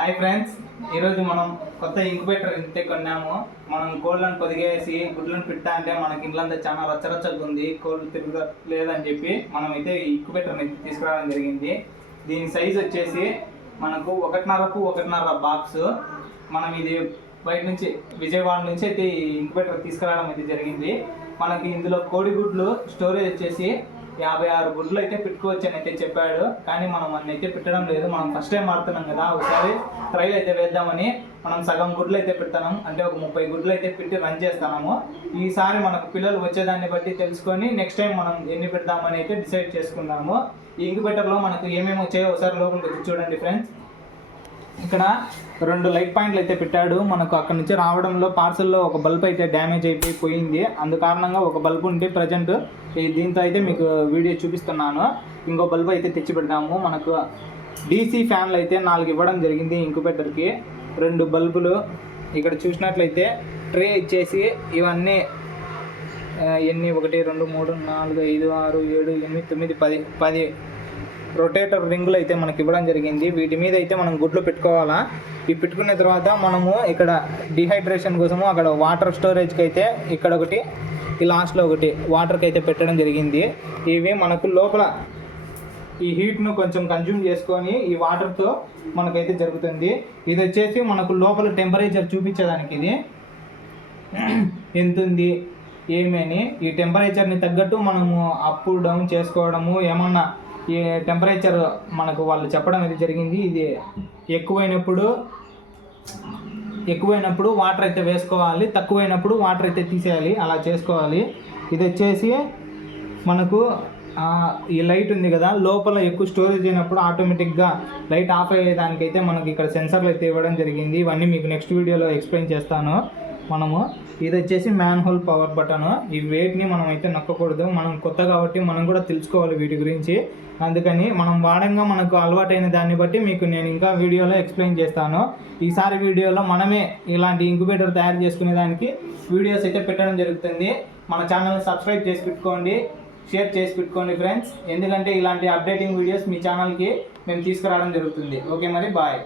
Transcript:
Hi friends, ఈరోజు మనం కొత్త ఇంక్యుబేటర్ అయితే కొన్నాము. మనం కోళ్ళను పొదిగేసి గుడ్లను పెట్టా అంటే మనకి ఇంట్లంతా చాలా రచ్చరచ్చగా ఉంది, కోళ్ళు తిరగలేదని చెప్పి మనం అయితే ఈ ఇంక్యుబేటర్ని తీసుకురావడం జరిగింది. దీని సైజ్ వచ్చేసి మనకు 1.5 బాక్స్. మనం ఇది బయట నుంచి విజయవాడ నుంచి అయితే ఈ ఇంక్యుబేటర్ తీసుకురావడం అయితే జరిగింది. మనకి ఇందులో కోడిగుడ్లు స్టోరేజ్ వచ్చేసి 56 గుడ్లు అయితే పెట్టుకోవచ్చు అని అయితే చెప్పాడు. కానీ మనం అన్నీ అయితే పెట్టడం లేదు. మనం ఫస్ట్ టైం ఆడుతున్నాం కదా, ఒకసారి ట్రైల్ అయితే వేద్దామని మనం సగం గుడ్లు అయితే పెడతాము. అంటే ఒక 30 గుడ్లు అయితే పెట్టి రన్ చేస్తున్నాము. ఈసారి మనకు పిల్లలు వచ్చేదాన్ని బట్టి తెలుసుకొని నెక్స్ట్ టైం మనం ఎన్ని పెడదామని అయితే డిసైడ్ చేసుకుందాము. ఈ ఇంక్యుబేటర్లో మనకు ఏమేమి వచ్చాయో ఒకసారి లోపలికి వచ్చి చూడండి ఫ్రెండ్స్. ఇక్కడ 2 లైట్ పాయింట్లు అయితే పెట్టాడు. మనకు అక్కడ నుంచి రావడంలో పార్సల్లో ఒక బల్బ్ అయితే డ్యామేజ్ అయిపోయింది. అందు కారణంగా ఒక బల్బ్ ఉంటే ప్రజెంట్ దీంతో అయితే మీకు వీడియో చూపిస్తున్నాను. ఇంకో బల్బ్ అయితే తెచ్చి పెడతాము. మనకు డీసీ ఫ్యాన్లు అయితే 4 ఇవ్వడం జరిగింది ఇంక్యుబేటర్కి. 2 బల్బులు ఇక్కడ చూసినట్లయితే ట్రే ఇచ్చేసి ఇవన్నీ ఎన్ని 1 2 3 4 5 6 7 8 9 10 రొటేటర్ రింగులు అయితే మనకి ఇవ్వడం జరిగింది. వీటి మీద అయితే మనం గుడ్లు పెట్టుకోవాలా. ఇవి పెట్టుకున్న తర్వాత మనము ఇక్కడ డిహైడ్రేషన్ కోసము అక్కడ వాటర్ స్టోరేజ్కి అయితే ఇక్కడ ఒకటి, ఈ లాస్ట్లో ఒకటి వాటర్కి అయితే పెట్టడం జరిగింది. ఇవి మనకు లోపల ఈ హీట్ను కొంచెం కన్జ్యూమ్ చేసుకొని ఈ వాటర్తో మనకైతే జరుగుతుంది. ఇది వచ్చేసి మనకు లోపల టెంపరేచర్ చూపించేదానికి ఇది ఎంత ఉంది ఏమని, ఈ టెంపరేచర్ని తగ్గట్టు మనము అప్ డౌన్ చేసుకోవడము, ఏమన్నా ఈ టెంపరేచర్ మనకు వాళ్ళు చెప్పడం అయితే జరిగింది. ఇది ఎక్కువైనప్పుడు వాటర్ అయితే వేసుకోవాలి, తక్కువైనప్పుడు వాటర్ అయితే తీసేయాలి, అలా చేసుకోవాలి. ఇది వచ్చేసి మనకు ఈ లైట్ ఉంది కదా, లోపల ఎక్కువ స్టోరేజ్ అయినప్పుడు ఆటోమేటిక్గా లైట్ ఆఫ్ అయ్యేదానికైతే మనకి ఇక్కడ సెన్సర్లు అయితే ఇవ్వడం జరిగింది. ఇవన్నీ మీకు నెక్స్ట్ వీడియోలో ఎక్స్ప్లెయిన్ చేస్తాను. ఇది వచ్చేసి మ్యాన్ హోల్ పవర్ బటన్. ఈ వెయిట్ని మనం అయితే నొక్కకూడదు. మనం కొత్త కాబట్టి మనం కూడా తెలుసుకోవాలి వీటి గురించి. అందుకని మనం వాడంగా మనకు అలవాటైన దాన్ని బట్టి మీకు నేను ఇంకా వీడియోలో ఎక్స్ప్లెయిన్ చేస్తాను. ఈసారి వీడియోలో మనమే ఇలాంటి ఇంక్యుబేటర్ తయారు చేసుకునే దానికి వీడియోస్ అయితే పెట్టడం జరుగుతుంది. మన ఛానల్ని సబ్స్క్రైబ్ చేసి పెట్టుకోండి, షేర్ చేసి పెట్టుకోండి ఫ్రెండ్స్. ఎందుకంటే ఇలాంటి అప్డేటింగ్ వీడియోస్ మీ ఛానల్కి మేము తీసుకురావడం జరుగుతుంది. ఓకే, మరి బాయ్.